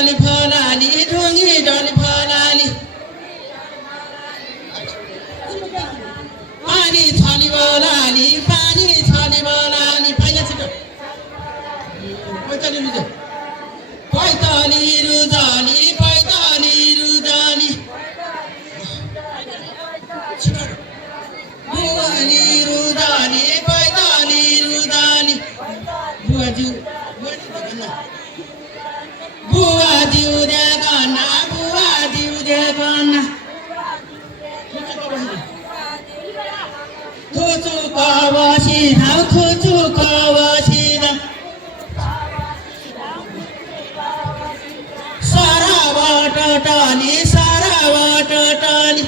डली फलाली ढुङ्गी डली फलाली पानी छली बलाली पानी छली बलाली पहिला छिटो पैताली रुजाली पैताली रुजाली पैताली रुजाली बुवाली रुजाली पैताली रुजाली बुवाज्यू बुवाज्यू देखना बुवाज्यू देखना थुचु कवसिना थुचु कवसिना साराबाट टली साराबाट टली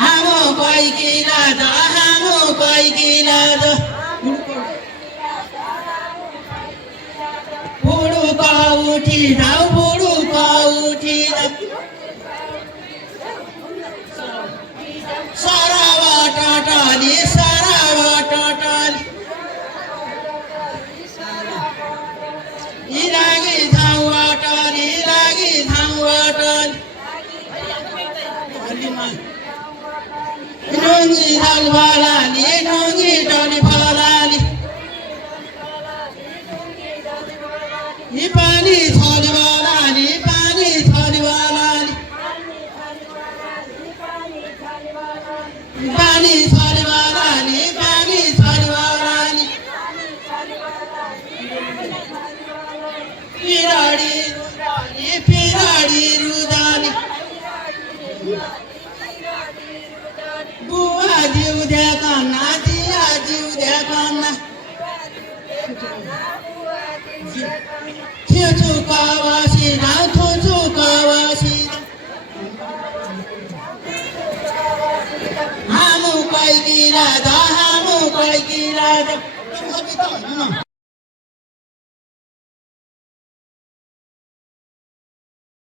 हामो कैकिला द हामो कैकिला द बुढुका उठिदा बुढुका उठिदा साराबाट टली साराबाट टली इलागी ठाउँबाट इलागी ठाउँबाट ढुङ्गी डली फलाली ढुङ्गी डली फलाली पानी छली बलाली पानी छली बलाली पानी छली बलाली पानी छली बलाली पिराडी रुदाली पिराडी रुदाली बुवा जिउ देखना जिया जिउ देखना थुचु कवसिना थुचु कवसिना हामु कैकिला द हामु कैकिला द